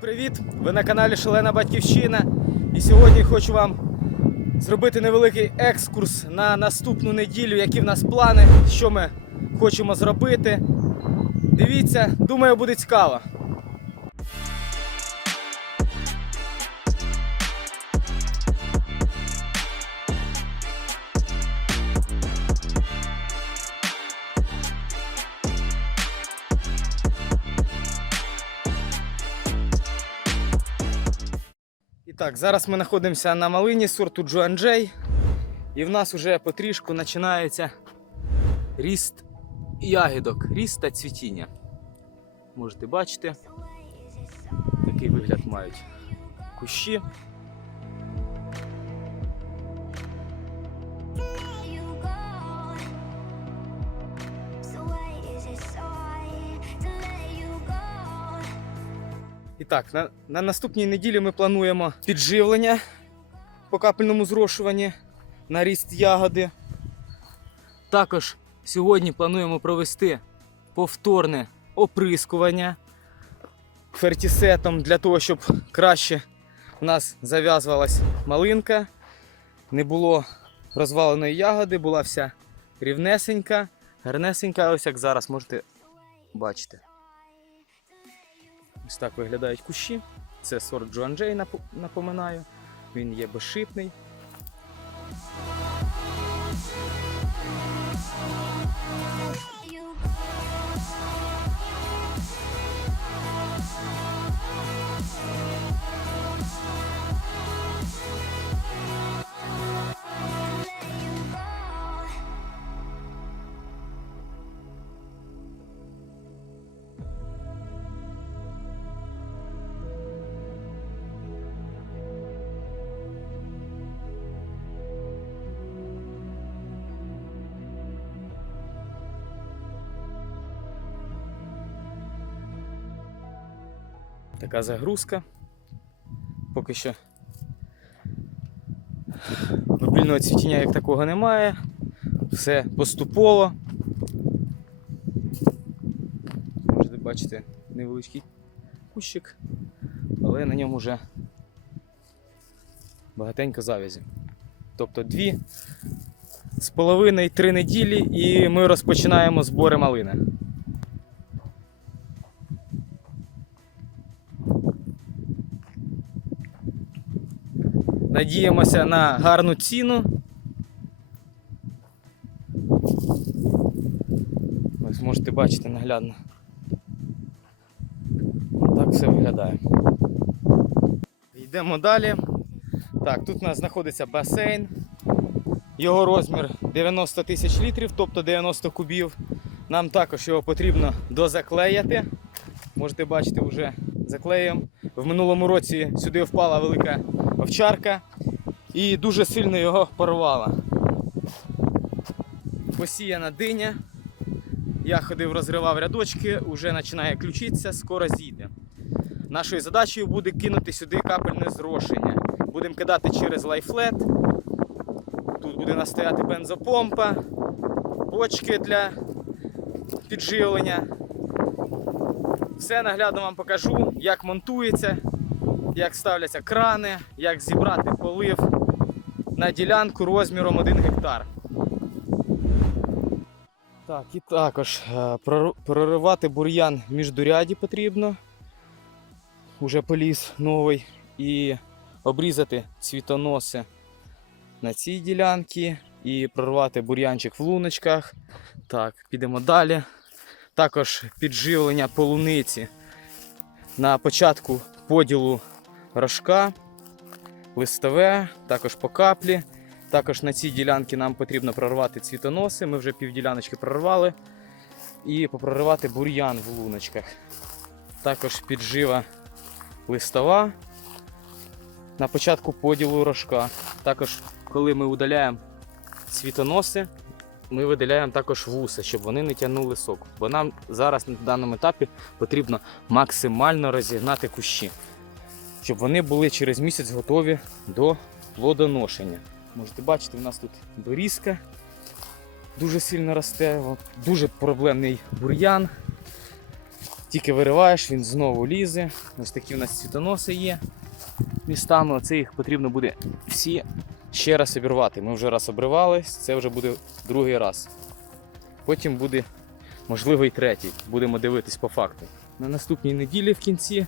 Привіт! Ви на каналі Шалена Батьківщина. І сьогодні хочу вам зробити невеликий екскурс на наступну неділю, які в нас плани, що ми хочемо зробити. Дивіться, думаю, буде цікаво. Так, зараз ми знаходимося на малині сорту Джуанджей. І в нас вже потрішку починається ріст ягідок, ріст та цвітіння. Можете бачити, такий вигляд мають кущі. Так, на, на наступній неділі ми плануємо підживлення по капельному зрошуванні на ріст ягоди. Також сьогодні плануємо провести повторне оприскування фертісетом для того, щоб краще у нас зав'язувалась малинка, не було розваленої ягоди, була вся рівнесенька, гарнесенька, ось як зараз можете бачити. Ось так виглядають кущі. Це сорт Джуанджей, напоминаю. Він є безшипний. Така загрузка. Поки що мобільного цвітіння як такого немає. Все поступово. Можете бачити невеличкий кущик, але на ньому вже багатенько завязі. Тобто дві з половиною три неділі і ми розпочинаємо збори малини. Надіємося на гарну ціну. Ось можете бачити наглядно. Так все виглядає. Йдемо далі. Так, тут у нас знаходиться басейн. Його розмір 90 тисяч літрів, тобто 90 кубів. Нам також його потрібно дозаклеяти. Можете бачити, вже заклеїмо. В минулому році сюди впала велика овчарка і дуже сильно його порвала. Посіяна диня. Я ходив, розривав рядочки, вже починає ключитися, скоро зійде. Нашою задачею буде кинути сюди капельне зрошення. Будемо кидати через лайфлет. Тут буде настояти бензопомпа, бочки для підживлення. Все наглядно вам покажу, як монтується, як ставляться крани, як зібрати полив на ділянку розміром 1 гектар. Так, і також е, проривати бур'ян в міждуряді потрібно. Уже поліз новий. І обрізати цвітоноси на цій ділянці. І прорвати бур'янчик в луночках. Так, підемо далі. Також підживлення полуниці на початку поділу рожка, листове, також по каплі. Також на цій ділянці нам потрібно прорвати цвітоноси. Ми вже півділяночки прорвали. І попроривати бур'ян в луночках. Також піджива листова на початку поділу рожка. Також, коли ми удаляємо цвітоноси, ми видаляємо також вуса, щоб вони не тягнули сок. Бо нам зараз на даному етапі потрібно максимально розігнати кущі, щоб вони були через місяць готові до плодоношення. Можете бачити, у нас тут берізка дуже сильно росте, дуже проблемний бур'ян. Тільки вириваєш, він знову лізе. Ось такі в нас цвітоноси є містами. Оце їх потрібно буде всі ще раз обірвати. Ми вже раз обривали, це вже буде другий раз. Потім буде, можливо, і третій. Будемо дивитись по факту. На наступній неділі в кінці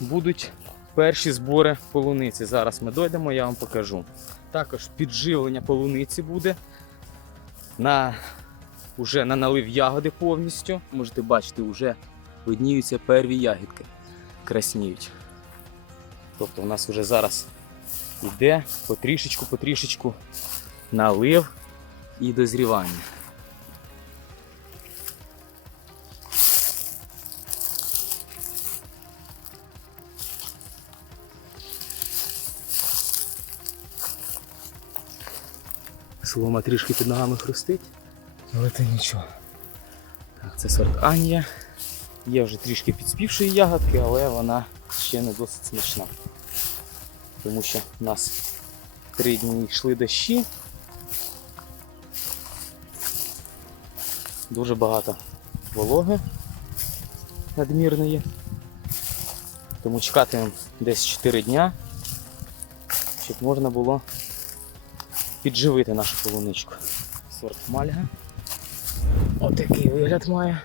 будуть перші збори полуниці. Зараз ми дойдемо, я вам покажу. Також підживлення полуниці буде на, уже на налив ягоди повністю. Можете бачити, вже видніються перві ягідки, красніють. Тобто у нас вже зараз йде потрішечку, потрішечку налив і дозрівання. Солома трішки під ногами хрустить, але це нічого. Так, це сорт Анія. Є вже трішки підспівшої ягодки, але вона ще не досить смачна. Тому що в нас три дні йшли дощі. Дуже багато вологи надмірної. Тому чекатимемо десь 4 дня, щоб можна було підживити нашу полуничку. Сорт мальга. Отакий вигляд має.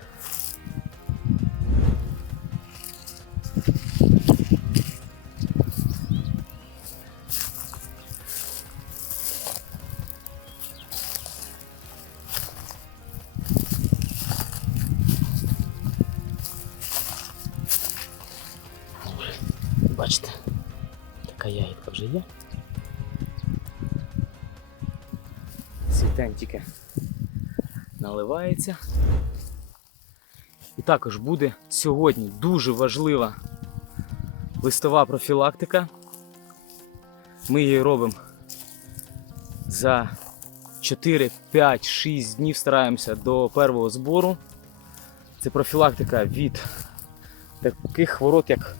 Бачите, така ягідка вже є. Світень тільки наливається. І також буде сьогодні дуже важлива листова профілактика. Ми її робимо за 4, 5, 6 днів стараємося до первого збору. Це профілактика від таких хвороб, як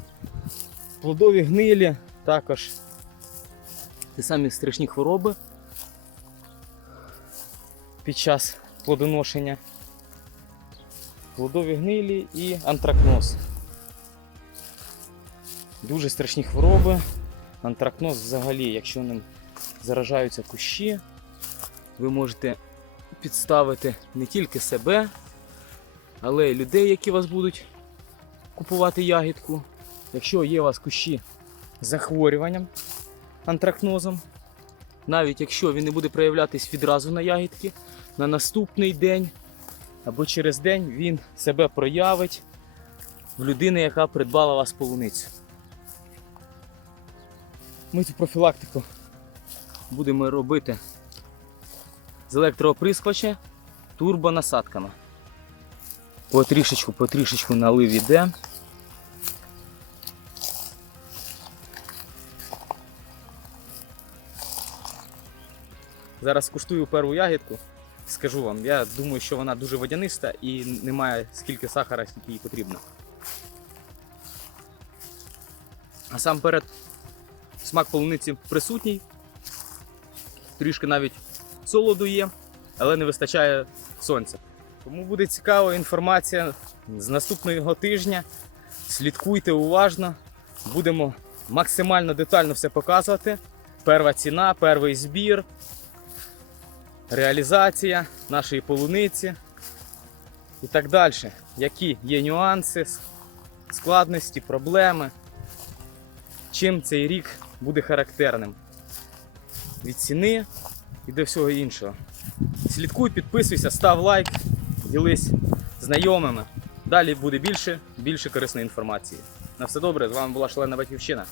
плодові гнилі, також ті самі страшні хвороби під час плодоношення. Плодові гнилі і антракноз. Дуже страшні хвороби. Антракноз взагалі, якщо ним заражаються кущі, ви можете підставити не тільки себе, але й людей, які вас будуть купувати ягідку. Якщо є у вас кущі з захворюванням антракнозом, навіть якщо він не буде проявлятись відразу на ягідки, на наступний день або через день він себе проявить в людини, яка придбала вас полуницю. Ми цю профілактику будемо робити з електрооприскувача турбонасадками. Потрішечку, потрішечку налив іде. Зараз куштую перву ягідку. Скажу вам, я думаю, що вона дуже водяниста і немає скільки сахара, скільки їй потрібно. А сам перед смак полуниці присутній, трішки навіть солоду є, але не вистачає сонця. Тому буде цікава інформація з наступного тижня. Слідкуйте уважно, будемо максимально детально все показувати. Перша ціна, перший збір, реалізація нашої полуниці і так далі. Які є нюанси, складності, проблеми, чим цей рік буде характерним від ціни і до всього іншого. Слідкуй, підписуйся, став лайк, ділись знайомими. Далі буде більше, більше корисної інформації. На все добре, з вами була Шалена Батьківщина.